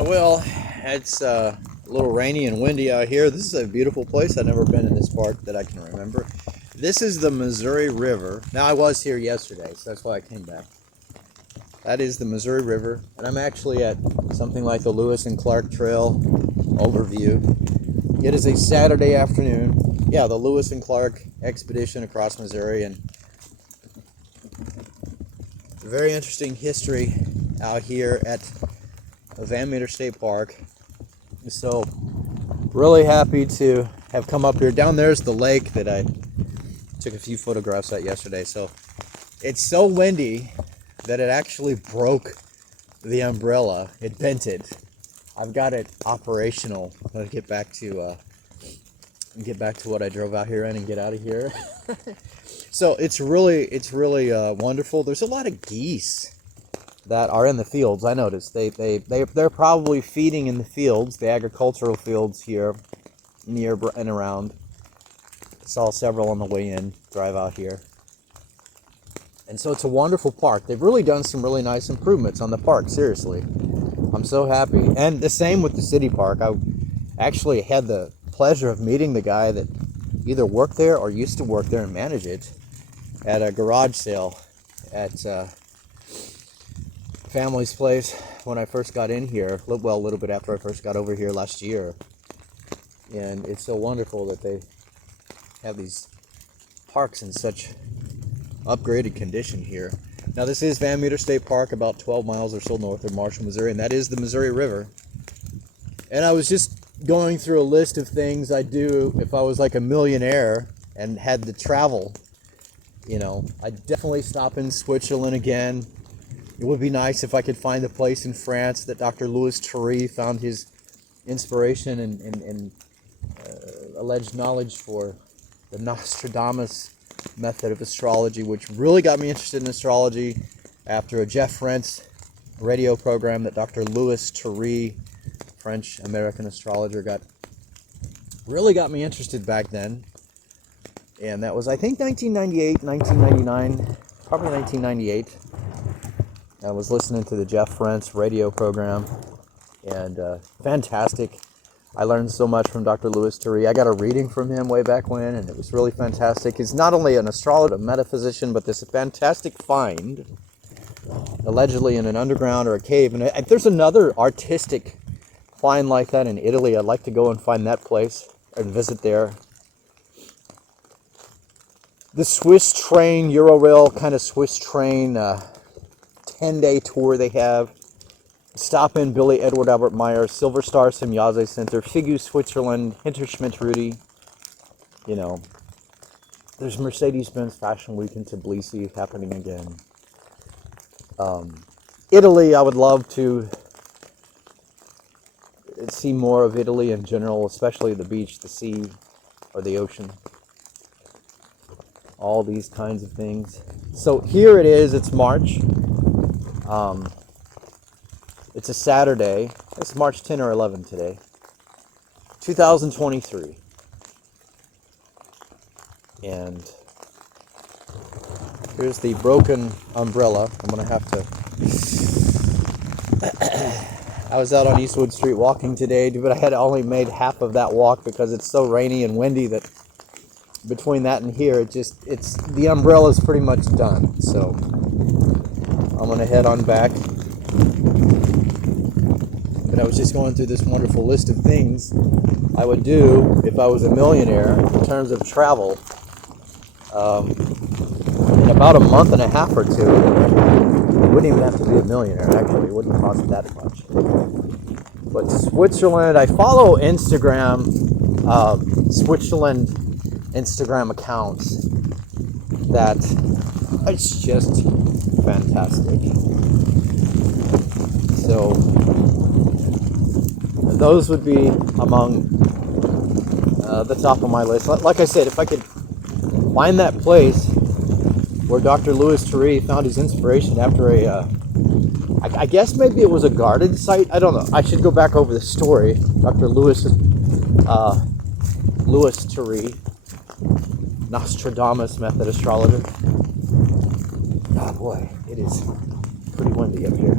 Well, it's a little rainy and windy out here. This is a beautiful place. I've never been in this park that I can remember. This is the Missouri River. Now, I was here yesterday, so that's why I came back. That is the Missouri River, and I'm actually at something like the Lewis and Clark Trail overview. It is a Saturday afternoon. Yeah, the Lewis and Clark expedition across Missouri, and a very interesting history out here at Van Meter State Park. So really happy to have come up here. Down there's the lake that I took a few photographs at yesterday. So it's so windy that it actually broke the umbrella. It bent it. I've got it operational. I'm gonna get back to what I drove out here in and get out of here. So it's really wonderful. There's a lot of geese that are in the fields. I noticed they're probably feeding in the fields, the agricultural fields here near and around. Saw several on the way in, drive out here. And so it's a wonderful park. They've really done some really nice improvements on the park, seriously. I'm so happy. And the same with the city park. I actually had the pleasure of meeting the guy that either worked there or used to work there and manage it at a garage sale at family's place when I first got in here, well, a little bit after I first got over here last year. And it's so wonderful that they have these parks in such upgraded condition here. Now, this is Van Meter State Park, about 12 miles or so north of Marshall, Missouri, and that is the Missouri River. And I was just going through a list of things I'd do if I was like a millionaire and had to travel. You know, I'd definitely stop in Switzerland again. It would be nice if I could find a place in France that Dr. Louis Thury found his inspiration and alleged knowledge for the Nostradamus method of astrology, which really got me interested in astrology after a Jeff Rentz radio program that Dr. Louis Thury, French-American astrologer, really got me interested back then. And that was, I think, 1998, 1999, probably 1998. I was listening to the Jeff Rentz radio program, and fantastic. I learned so much from Dr. Louis Thury. I got a reading from him way back when, and it was really fantastic. He's not only an astrologer, a metaphysician, but this fantastic find, allegedly in an underground or a cave. And if there's another artistic find like that in Italy, I'd like to go and find that place and visit there. The Swiss train, Eurorail kind of Swiss train 10-day tour they have. Stop in Billy Edward Albert Meyer, Silver Star Semjaze Center, Figu Switzerland, Hinterschmidt Rudy. You know, there's Mercedes-Benz Fashion Week in Tbilisi happening again. Italy, I would love to see more of Italy in general, especially the beach, the sea, or the ocean. All these kinds of things. So here it is, it's March. It's a Saturday. It's March 10 or 11 today. 2023. And here's the broken umbrella. I'm going to have to... I was out on Eastwood Street walking today, but I had only made half of that walk because it's so rainy and windy that between that and here, the umbrella's pretty much done. So I'm going to head on back. But I was just going through this wonderful list of things I would do if I was a millionaire in terms of travel. In about a month and a half or two, you wouldn't even have to be a millionaire, actually. It wouldn't cost that much. But Switzerland, I follow Instagram, Switzerland Instagram accounts that it's just fantastic. So those would be among the top of my list. Like I said, if I could find that place where Dr. Louis Thury found his inspiration after I guess maybe it was a guarded site. I don't know. I should go back over the story. Dr. Louis Thury, Nostradamus method astrologer. Oh boy, it is pretty windy up here.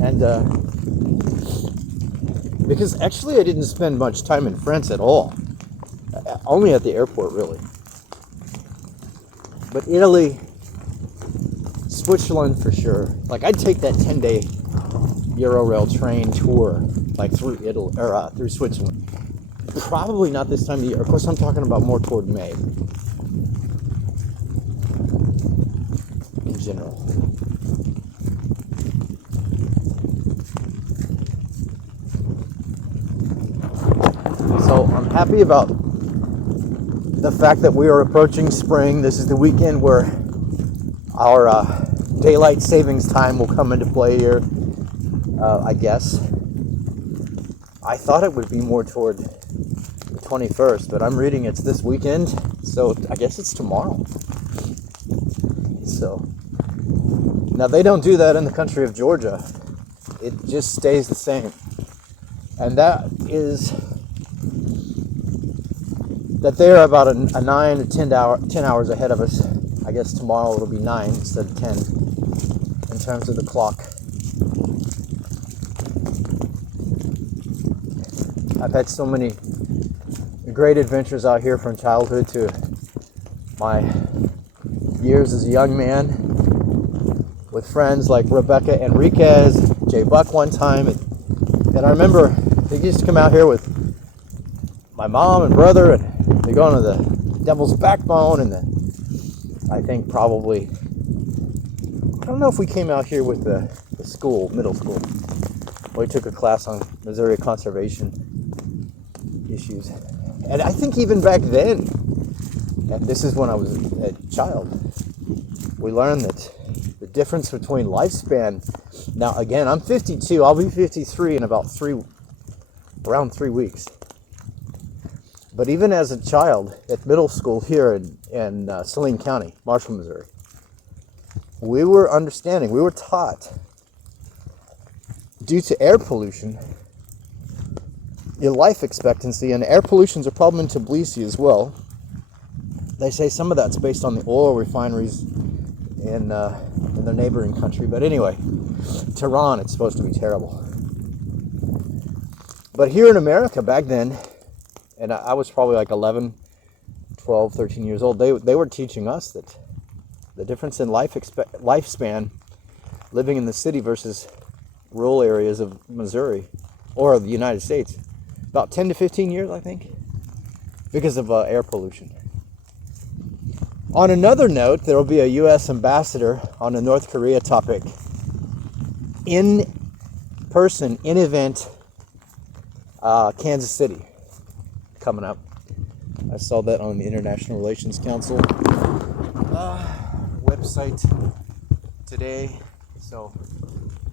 And Because actually I didn't spend much time in France at all. Only at the airport, really. But Italy, Switzerland for sure. Like, I'd take that 10-day Eurorail train tour, like through Italy or through Switzerland. Probably not this time of year. Of course, I'm talking about more toward May in general. So I'm happy about the fact that we are approaching spring. This is the weekend where our daylight savings time will come into play here, I guess. I thought it would be more toward the 21st, but I'm reading it's this weekend, so I guess it's tomorrow. So, now they don't do that in the country of Georgia. It just stays the same. And that is that they're about a 9 to 10 hours ahead of us. I guess tomorrow it'll be 9 instead of 10 in terms of the clock. I've had so many great adventures out here from childhood to my years as a young man with friends like Rebecca Enriquez, Jay Buck one time. And I remember they used to come out here with my mom and brother, and they go into the Devil's Backbone, and I think probably, I don't know if we came out here with the school, middle school. We took a class on Missouri conservation issues. And I think even back then, and this is when I was a child, we learned that the difference between lifespan, now again, I'm 52, I'll be 53 in about around 3 weeks. But even as a child at middle school here in Saline County, Marshall, Missouri, we were taught, due to air pollution, your life expectancy, and air pollution is a problem in Tbilisi as well. They say some of that's based on the oil refineries in the neighboring country. But anyway, Tehran, it's supposed to be terrible. But here in America back then, and I was probably like 11, 12, 13 years old, they were teaching us that the difference in lifespan living in the city versus rural areas of Missouri or the United States, about 10 to 15 years, I think, because of air pollution. On another note, there will be a U.S. ambassador on the North Korea topic in person, in event, Kansas City, coming up. I saw that on the International Relations Council website today, so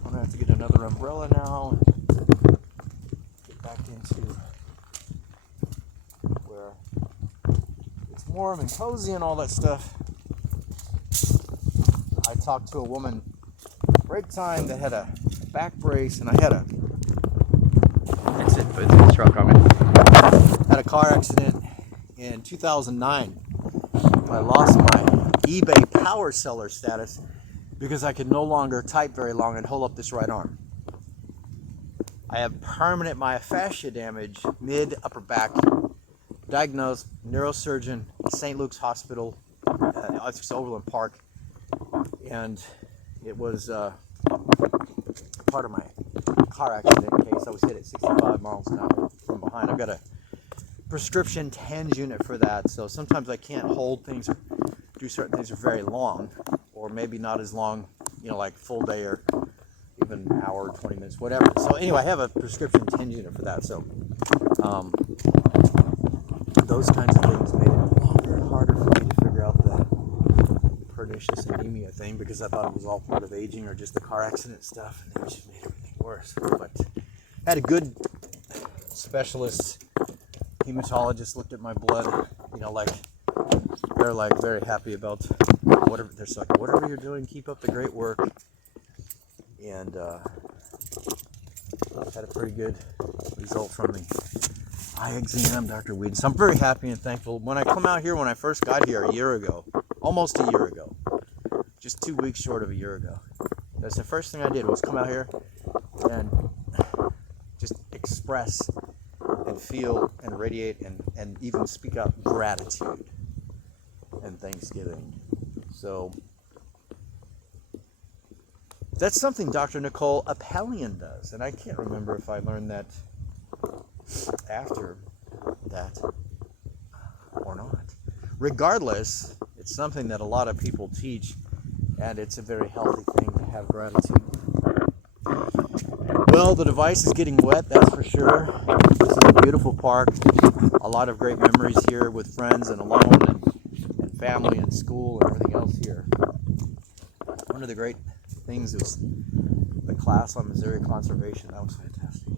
I'm gonna have to get another umbrella now, get back into where it's warm and cozy and all that stuff. I talked to a woman break time that had a back brace, and I had a car accident in 2009. I lost my eBay power seller status because I could no longer type very long and hold up this right arm. I have permanent myofascia damage, mid upper back, diagnosed neurosurgeon at St. Luke's Hospital, Overland Park, and it was part of my car accident case. I was hit at 65 miles an hour from behind. I've got a prescription TENS unit for that, so sometimes I can't hold things or do certain things for very long, or maybe not as long, like full day or even an hour, 20 minutes, whatever. So anyway, I have a prescription TENS unit for that, so those kinds of things made it longer and harder for me to figure out the pernicious anemia thing, because I thought it was all part of aging or just the car accident stuff, and it just made everything worse. But I had a good specialist hematologist looked at my blood, they're like very happy about whatever. They're like, whatever you're doing, keep up the great work. And had a pretty good result from the eye exam, Dr. Whedon. So I'm very happy and thankful. When I come out here, when I first got here a year ago, almost a year ago, just 2 weeks short of a year ago, that's the first thing I did was come out here and just express and feel and radiate and even speak out gratitude and thanksgiving. So that's something Dr. Nicole Appelian does, and I can't remember if I learned that after that or not. Regardless, it's something that a lot of people teach, and it's a very healthy thing to have gratitude. Well, the device is getting wet, that's for sure. This is a beautiful park. A lot of great memories here with friends and alone and family and school and everything else here. One of the great things was the class on Missouri conservation. That was fantastic.